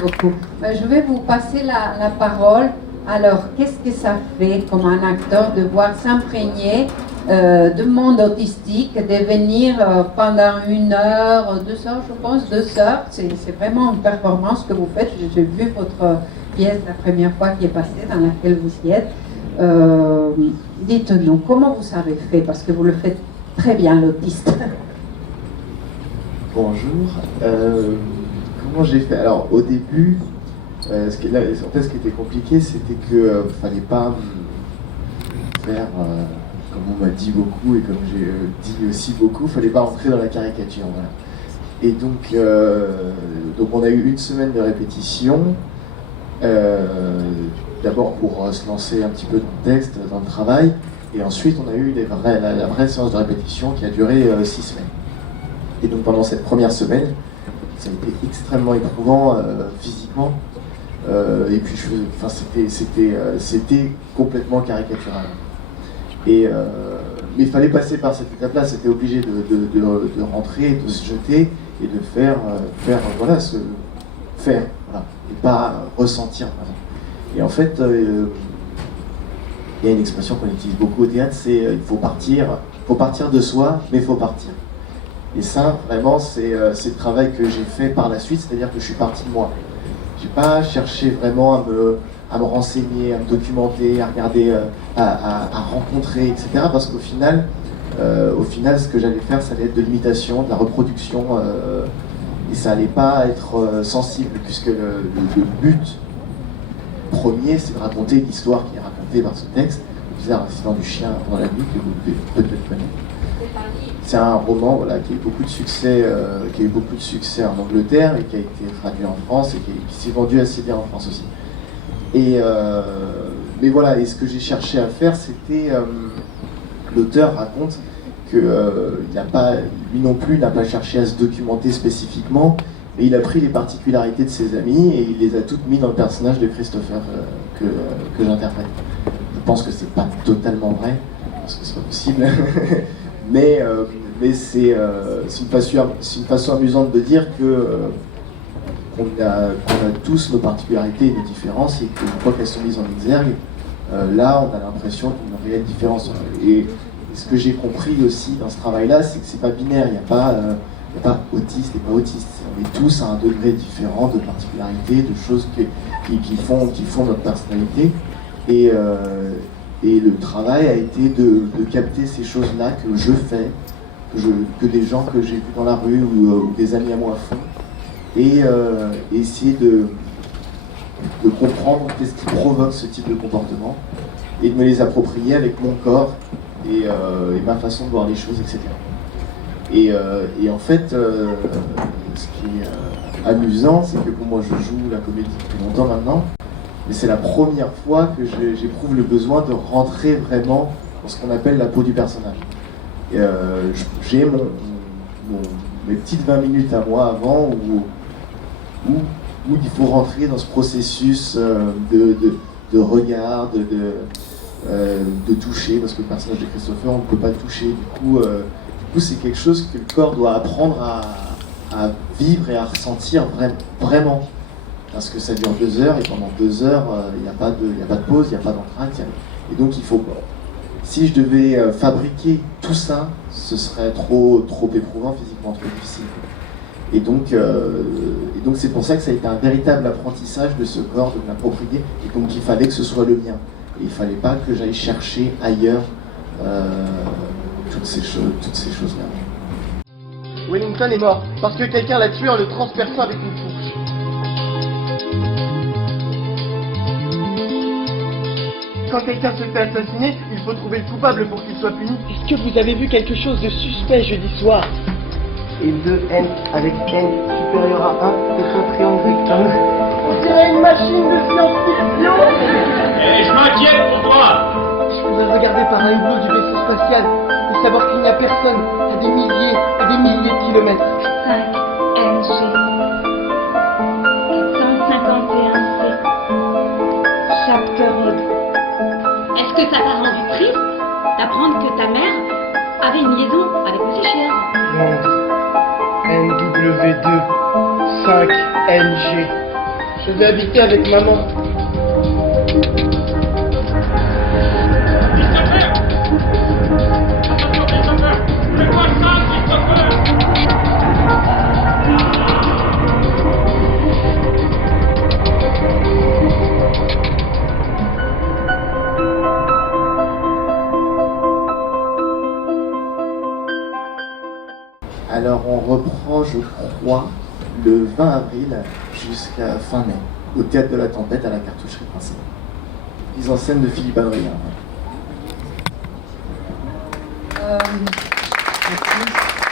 Beaucoup. Je vais vous passer la parole. Alors, qu'est-ce que ça fait comme un acteur de voir s'imprégner de monde autistique, de venir pendant 1 heure, 2 heures, je pense, 2 heures. C'est vraiment une performance que vous faites. J'ai vu votre pièce la première fois qui est passée, dans laquelle vous y êtes. Dites-nous, comment vous avez fait? Parce que vous le faites très bien, l'autiste. Bonjour. Comment j'ai fait? Alors, au début, ce qui était compliqué, c'était que fallait pas faire, comme on m'a dit beaucoup et comme j'ai dit aussi beaucoup, fallait pas entrer dans la caricature. Voilà. Et donc on a eu 1 semaine de répétition, d'abord pour se lancer un petit peu dans le texte, dans le travail, et ensuite on a eu la vraie séance de répétition qui a duré 6 semaines. Et donc pendant cette première semaine, ça a été extrêmement éprouvant physiquement. Et puis c'était complètement caricatural. Mais il fallait passer par cette étape-là, c'était obligé de rentrer, de se jeter et de faire, voilà, et pas ressentir. Voilà. Et en fait, il y a une expression qu'on utilise beaucoup au théâtre, c'est il faut partir de soi, mais il faut partir. Et ça, vraiment, c'est le travail que j'ai fait par la suite, c'est-à-dire que je suis parti de moi. J'ai pas cherché vraiment à me renseigner, à me documenter, à regarder, à rencontrer, etc. Parce qu'au final, ce que j'allais faire, ça allait être de l'imitation, de la reproduction, et ça allait pas être sensible, puisque le but premier, c'est de raconter l'histoire qui est racontée par ce texte, l'accident du chien dans la nuit, que vous devez peut-être connaître. C'est un roman, voilà, qui a eu beaucoup de succès, en Angleterre et qui a été traduit en France et qui s'est vendu assez bien en France aussi. Mais voilà, et ce que j'ai cherché à faire, c'était l'auteur raconte que lui non plus n'a pas cherché à se documenter spécifiquement, mais il a pris les particularités de ses amis et il les a toutes mis dans le personnage de Christopher que j'interprète. Je pense que c'est pas totalement vrai, parce que c'est pas possible. Mais c'est une façon amusante de dire qu'on a tous nos particularités et nos différences, et qu'une fois qu'elles sont mises en exergue, là on a l'impression d'une réelle différence. Et ce que j'ai compris aussi dans ce travail-là, c'est que c'est pas binaire, il n'y a pas autiste et pas autiste. On est tous à un degré différent de particularité, de choses qui font notre personnalité. Et le travail a été de capter ces choses-là que je fais, que des gens que j'ai vus dans la rue ou des amis à moi font, et essayer de comprendre qu'est-ce qui provoque ce type de comportement, et de me les approprier avec mon corps et ma façon de voir les choses, etc. Et en fait, ce qui est amusant, c'est que moi je joue la comédie depuis longtemps maintenant, mais c'est la première fois que j'éprouve le besoin de rentrer vraiment dans ce qu'on appelle la peau du personnage. J'ai mes petites 20 minutes à moi avant où il faut rentrer dans ce processus de regard, de toucher, parce que le personnage de Christopher, on ne peut pas le toucher. Du coup, c'est quelque chose que le corps doit apprendre à vivre et à ressentir vraiment. Parce que ça dure 2 heures, et pendant 2 heures, il n'y a pas de pause, il n'y a pas d'entracte. Et donc il faut... Si je devais fabriquer tout ça, ce serait trop éprouvant physiquement, trop difficile. Et donc c'est pour ça que ça a été un véritable apprentissage de ce corps, de m'approprier, et donc il fallait que ce soit le mien. Et il ne fallait pas que j'aille chercher ailleurs toutes ces choses-là. Wellington est mort parce que quelqu'un l'a tué en le transperçant avec une fourche. Quand quelqu'un se fait assassiner, il faut trouver le coupable pour qu'il soit puni. Est-ce que vous avez vu quelque chose de suspect jeudi soir? Et 2n avec n supérieur à 1, c'est un triangle rectangle. On dirait une machine de science-fiction. Et je m'inquiète pour toi. Je voudrais regarder par un hublot du vaisseau spatial et savoir qu'il n'y a personne à des milliers de kilomètres. 5 NG 451C ça t'a rendu triste d'apprendre que ta mère avait une liaison avec M. Chiez? Londres, NW2, 5NG. Je vais habiter avec maman. Fais-moi ça, Christopher! Alors on reprend, je crois, le 20 avril jusqu'à fin mai, au Théâtre de la Tempête à la Cartoucherie Principale. Mise en scène de Philippe Adrien. Merci.